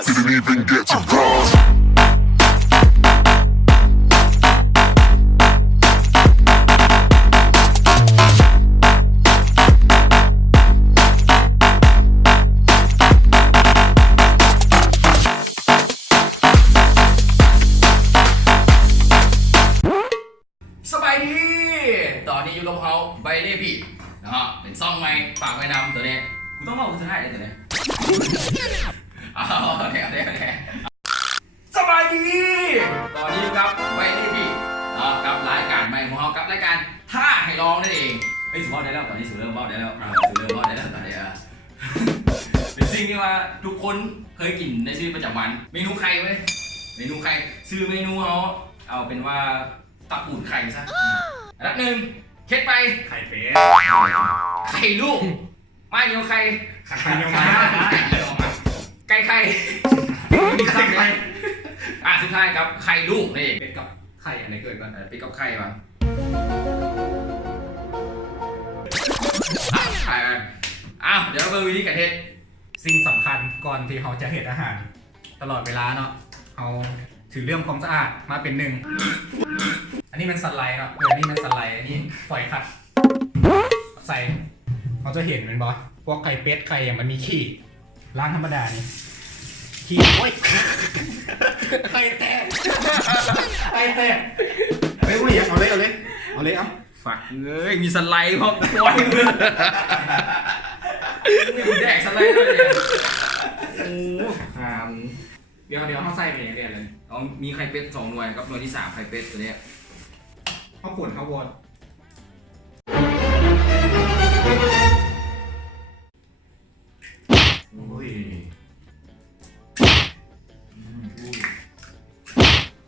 us. Didn't even get to cross. สบายดีตอนนี้อยู่กับเขาใบเล่บีนะฮะเป็นซ่องไม้ฝากไว้นำตัวนี้กูต้องบอกกูจะให้เลยตัวนี้เอาเดี๋ยวสบายดีตอนนี้อยู่กับใบเล่บีนะกับรายการใหม่ของเขากับรายการท่าให้ลองนั่นเองเฮ้ยสุดยอดได้แล้วตอนนี้สุดเริ่มบอกได้แล้วสุดเริ่มบอกได้แล้วตอนนี้เป็นสิ่งที่ว่าทุกคนเคยกินในชีวิตประจำวันเมนูไข่ไหมเมนูไข่ซื้อเมนูเขาเอาเป็นว่าตะปูดไข่ซะอันดับหนึ่งเค็ดไปไข่เป็ดไข่ลูกไม่เดียวไข่ไข่เดียวมาไก่ไข่มีไข่ไข่สุดท้ายครับไข่ลูกนี่เป็ดกับไข่อันไหนเกิดก่อนเป็ดกับไข่บ้างไข่เดี๋ยวเราไปวิธีการเฮ็ด สิ่งสำคัญก่อนที่เขาจะเฮ็ดอาหารตลอดเวลาเนาะเขาถือเรื่องความสะอาดมาเป็นหนึ่งอันนี้มันสไลด์เนาะอันนี้มันสไลด์อันนี้ฝอยขัดใส่เขาจะเห็นมันบอพวกไข่เป็ดไข่อย่างมันมีขี้ล้างธรรมดานี่ขี้โอ้ยไข่แตกไข่แตกเฮ้ยไม่อยากเอาเลยฝักเอ้ยมีสไลด์พร้อมตัวเลยมีแดกสไลด์ด้วยเนี่ยโอ้เดี๋ยวเขาใส่ไปเรียนเลย เอามีไข่เป็ด2 หน่วยกับหน่วยที่3ไข่เป็ดตัวนี้เขาป่นเขาวอน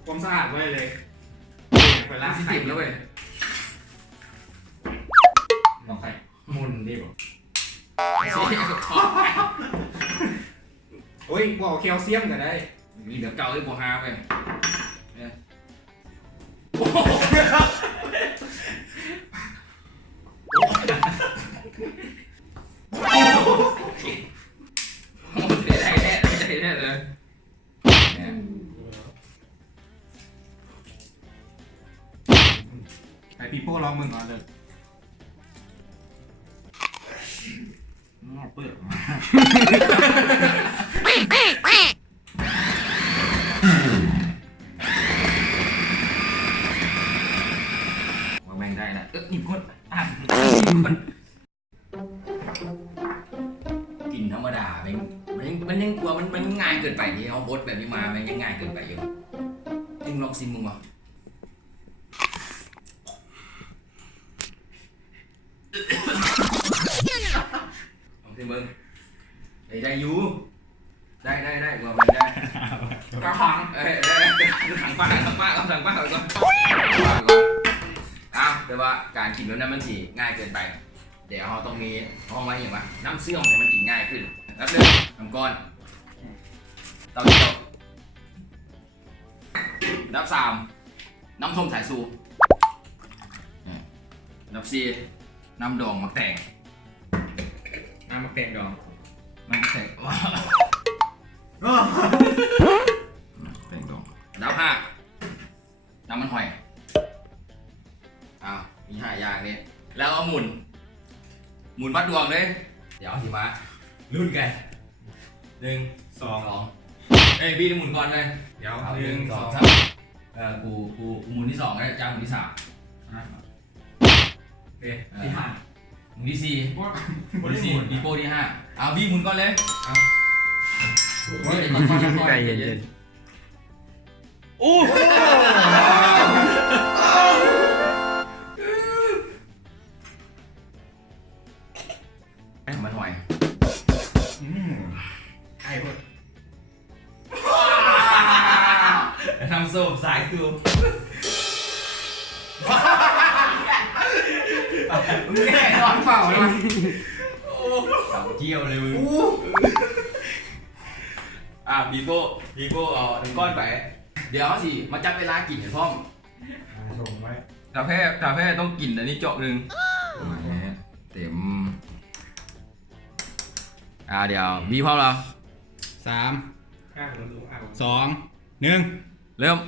ความสะอาดไว้เลยไปล้างไข่แล้วเว้ยลองไข่มุนดิบอกโอ้ยบอกแคลเซียมกันได้มีเหลือเก่าที่บัวฮาไปได้เลยไอปีโป้ลองมึงก่อนเลยเปิดมาแบ่งได้นะหยิบคนกินธรรมดามันยังกลัวมันง่ายเกินไปที่เขาบดแบบนี้มามันยังง่ายเกินไปอยู่จึงลองซิมมึงวะลองซิมมึงได้อยู่ได้กลัวมันได้กระหังถังป้าก่อนแต่ว่าการกินแบบนั้นมันสิง่ายเกินไปเดี๋ยวเราต้องมีห้องไว้อย่างวะน้ำเสื่อมให้มันกินง่ายขึ้นแล้วเริ่มน้ำก้อนเต้าเจี้ยวนับ3น้ำส้มสายชูนับ4น้ำดองมะแตงน้ำมะแตงดองน้ำมะแตงนับ5น้ำมันหอยมี5 อย่างนี้แล้วเอาหมุนวัดดวงเลยเดี๋ยวทีมารุ่นกัน1 2พี่จะหมุนก่อนเลยเดี๋ยว1 2 3กูหมุนที่2แล้วจ้าหมุนที่3ที่5หมุนที่4ปีโป้ที่5เอาพี่หมุนก่อนเลยใจเย็นโอ้มันหอยไอ้พวกทำโซ่สายซูมึงแน่นอนเปล่าเลยเกี่ยวเลยมึงบีโป้เอา1 ก้อนไปเดี๋ยวสิมาจับเวลากินให้พ่อมส่งไว้ตาแพร่ต้องกินอันนี้เจาะหนึ่งเต็มเดี๋ยวมีพร้อมแล้ว3 2 1 เริ่ม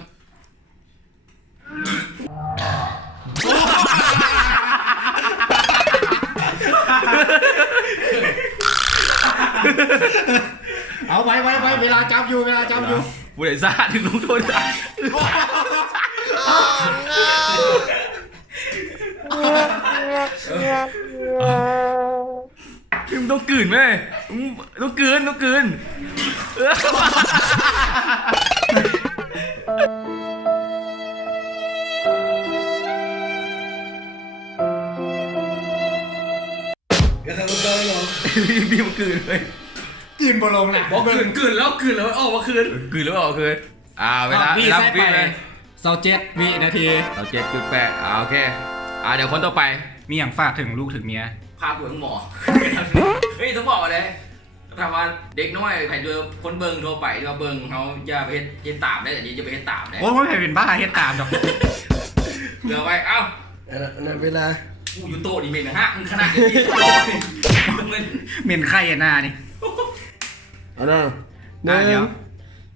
เอาไว้เวลาจับอยู่บุเรซ่าถึงลงโทษจ้ะมึงต้องกลืนไหมมึงต้องกลืนพี่มันกลืนเลย กินบอลงนะ บอกกลืนแล้วออกมาคืนกลืนแล้วออกคืนเวลา พี่ รับ ใส่ พี่ ไป เลย 27 วินาที เรา7.8โอเคเดี๋ยวคนต่อไป มีอย่างฝากถึงลูกถึงเมีย พาผู้ทั้งหมอ เฮ้ยต้องบอกเลยถามว่าเด็กน้อยใครเจอคนเบิ่งทั่วไปที่ว่าเบิ่งเขาอย่าไปเฮ็ดตามได้แต่อย่าไปเฮ็ดตามได้ โอ้ยไม่เป็นบ้าเฮ็ดตามดอก เหลือไว้เวลากูอยู่โต๊ะนี่เมนนะฮะมึงขนาดนี้มึง เหม็นไข่หน้านี่ เอาหน้าห เดี๋ นึ่ ยว ง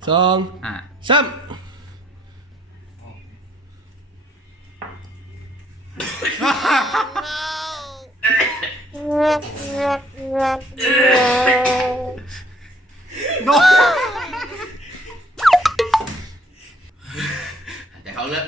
สองสาม โดน แต่เขาเลิก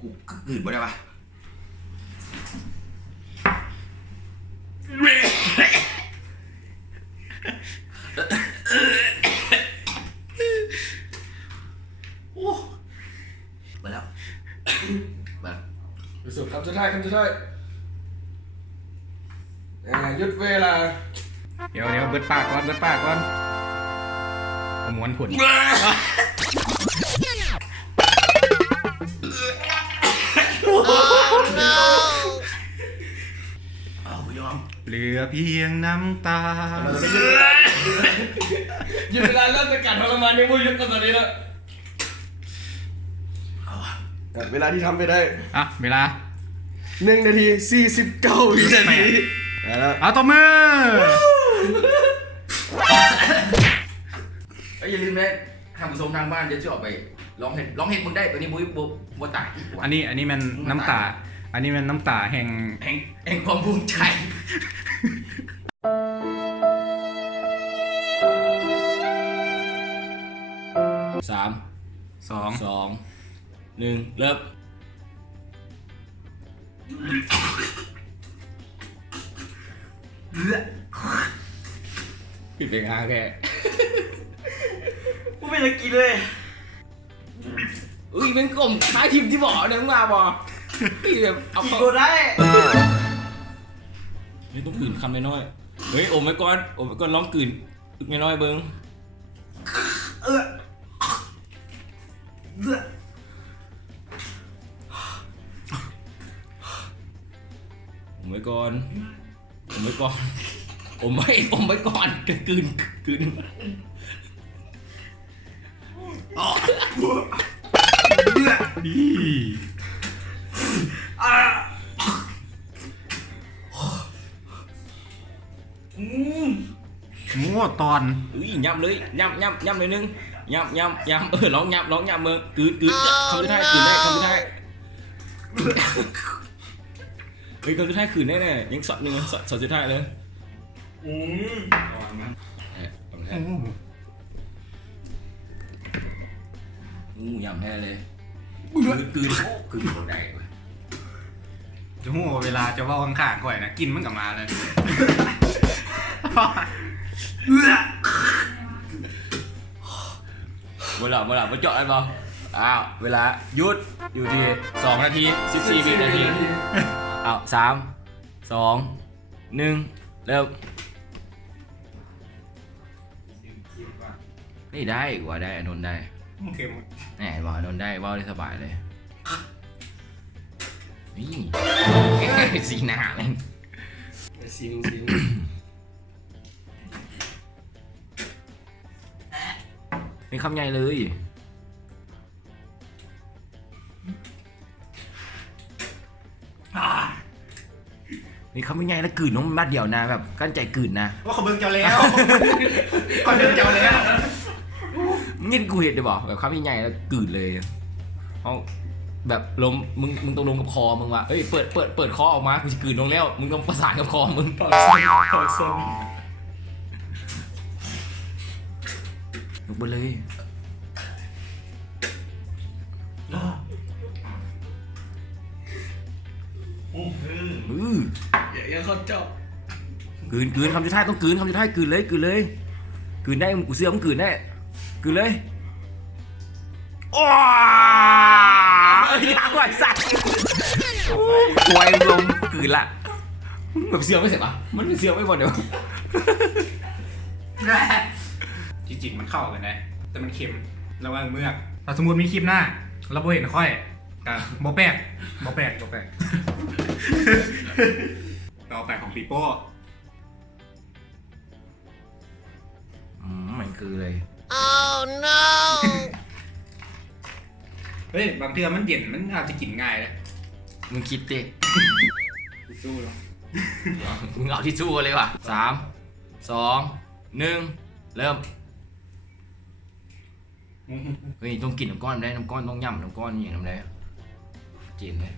กูกลืนบ่ได้ปะโอ้มาแล้วมา สุดคำสุดท้ายหยุดเวลา เดี๋ยวเบิดปากก่อนเอาม้วนผุน กูยอม เหลือเพียงน้ำตา หยุดเวลาเริ่มจากการทรมานในมือยุดกันตอนนี้แล้วเวลาที่ทำไปได้ เวลา 1 นาที 49 วินาทีแล้ว เอาตัวมือ อย่าลืมนะทางผู้ชมทางบ้านจะช่วยออกไปร้องเห็นมึงได้ตัวนี้บุตายอีก อันนี้มันน้ำตา อันนี้มันน้ำตาแห่ง ความภูมิใจ3 2 1เริ่มปิดเป็นงานแกกูไม่ได้กินเลยเป็นกลมคล้ายทีมที่บอกเนี่ยมึงมาบอกพี่แบบเอาโคได้นี่ต้องกลืนคำน้อยๆเฮ้ยอมไว้ก่อนร้องกลืนอึกน้อยๆเบิ้งอมไว้ก่อนอมไว้ก่อนกลืนมั่วตอน ยำเลยยำเลยนึงยำร้องยำเมืองกลืนคำสุดท้ายกลืนได้คำสุดท้ายคำสุดท้ายกลืนแน่ยังสอดหนึ่งสอดสุดท้ายเลยยำแน่เลยกลืนโดนได้จะหัวเวลาจะว่าข้างๆก่อยนะกินมันกลับมาเลยเวลาเจาะอะไรบ้างเวลาหยุดอยู่ที่2 นาที 14 วินาที3 2 1เริ่มนี่ได้กว่าได้อนนท์ได้แหมบอกอนนท์ได้ว่าได้สบายเลยนี่สีหน้าเลย นี่คำใหญ่เลยนี่คำใหญ่แล้วกลืนน้องมัดเดียวนะแบบกั้นใจกลืนนะ ว่าเขาเบิ่งเจ้าแล้วก่อนเบิ่งเจ้าแล้ว นี่กูเห็นได้บอกแบบคำใหญ่แล้วกลืนเลยเขาแบบลมมึงต้องลงกับคอมึงว่ะเอ้ยเปิดคอออกมากูจะกลืนลงแล้วมึงต้องประสานกับคอมึง ถอดเส้น ลุกไปเลยอย่าเขาเจาะ กลืนคำสุดท้ายต้องกลืนคำสุดท้ายกลืนเลยกลืนได้กูเสื้อมึงกลืนได้กลืนเลยโอ้ยอยากไหวสัตว์ควายลงกลืนละแบบเสื้อไม่เสร็จปะมันเป็นเสื้อไม่หมดเดี๋ยว จริงๆมันเข้ากันได้แต่มันเค็มระวังเมือกถ้าสมมติมีคลิปหน้าเราบ่เห็นค่อยกันบ่แปลกต่อไปของปีโป้ มันคือเลย เฮ้ยบางเทื่อมันเย็นมันอาจจะกินง่ายเลย มึงคิดดิ สู้หรอ มึงเอาที่สู้กันเลยว่ะ3 2 1เริ่มเฮ้ยต้องกินน้ำก้อนได้น้ำก้อนต้องย่ำน้ำก้อนอย่างน้ำได้จีนเลย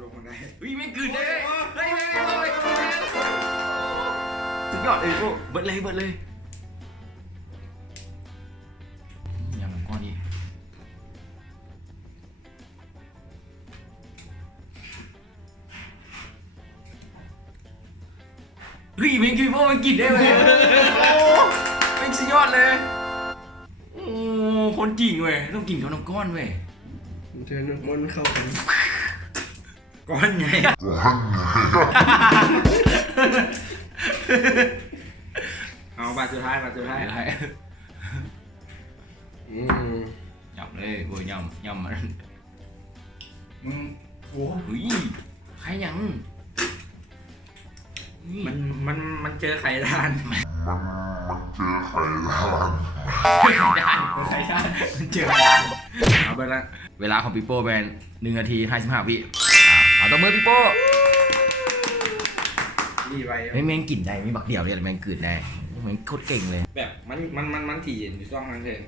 ลงมาได้ เฮ้ยไม่กลืนได้เฮ้ยสุดยอดเลยพวกเบิดเลยย่ำน้ำก้อนอีกเฮ้ยมันคือพวกมันกินได้เลยเป็นสุดยอดเลยโอ้คนจริงเว้ยต้องกินกับน้ำก้อนเว้ย เดินมันเข้ากัน ก้อนไงเอาบาทสุดท้าย ยำเลยโอ้ยยำมัน โอ้ เฮ้ยใครยัง มันเจอไข่ดาน มันเจอไข่ดาน ไข่ดาน ไข่ดาน มันเจอเอาไปละเวลาของปีโป้เป็น1 นาที 55 วิเอาตัวมือปีโป้ ดีไป แม่งกินได้ไม่บักเดียวเลยแม่งกลืนได้แม่งโคตรเก่งเลย แบบมันถี่อยู่ซ่องนั้นเลย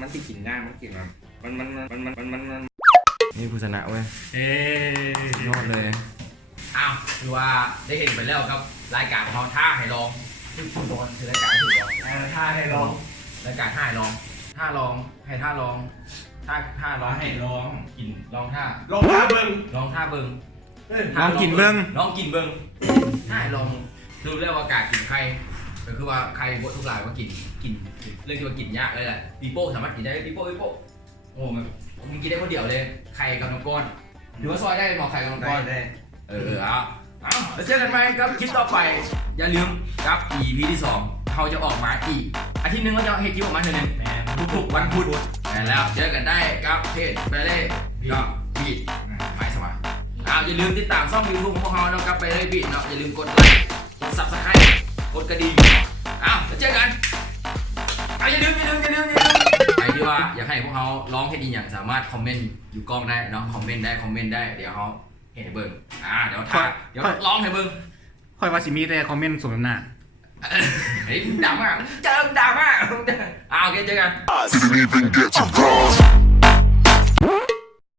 มันที่กินง่ายมันกินแบบมัน นี่ผู้ชนะเว้ย เอ้ ยอดเลยอ้าวคือว่าได้เห็นไปแล้วครับรายการของเราท่าให้ลองชื่อโดนคือรายการถูกต้อง ท่าให้ลอง รายการท่าให้ลองท่าลองให้ท่าลองท่าลองให้ลองกินลองท่า ลองท่าเบิ้ง ลองท่าเบิ้ง ลองกินเบิ้ง ลองกินเบิ้งท่าให้ลองรู้แล้วว่ากากินใครก็คือว่าใครบดทุกรายว่ากินเรื่องที่ว่ากินยากเลยแหละปีโป้สามารถกินได้ปีโป้โอ้มึงกินได้คนเดียวเลยไข่กับน้ำก้อนหรือว่าซอยได้หมอไข่กับน้ำก้อน ได้ เอาแล้วเจอกันไหมครับคลิปต่อไปอย่าลืมครับ EP ที่2เขาจะออกมาอีกอาทิตย์นึงเราจะเฮ็ดคลิปออกมาเดือนนึงทุกๆวันพุธแล้วเจอกันได้ครับเพจไปเลยก็บีดไม่สมัครอย่าลืมติดตามช่อง YouTube ของพวกเรานะครับไปเลยบีดเนาะอย่าลืมกดไลค์กด Subscribe กดกระดิ่งแล้วเจอกันอย่าลืมใครที่ว่าอยากให้พวกเขาร้องเพลงดีอย่างสามารถคอมเมนต์อยู่กล้องได้เนาะคอมเมนต์ได้เดี๋ยวเขาเห็นให้เบิ่งเดี๋ยวร้องให้เบิ่ง ค่อยว่าสิมีแต่คอมเมนต์สมน้ำหน้า เฮ้ยดราม่าเจอดราม่าโอเคเจอกัน Didn't even get to cross.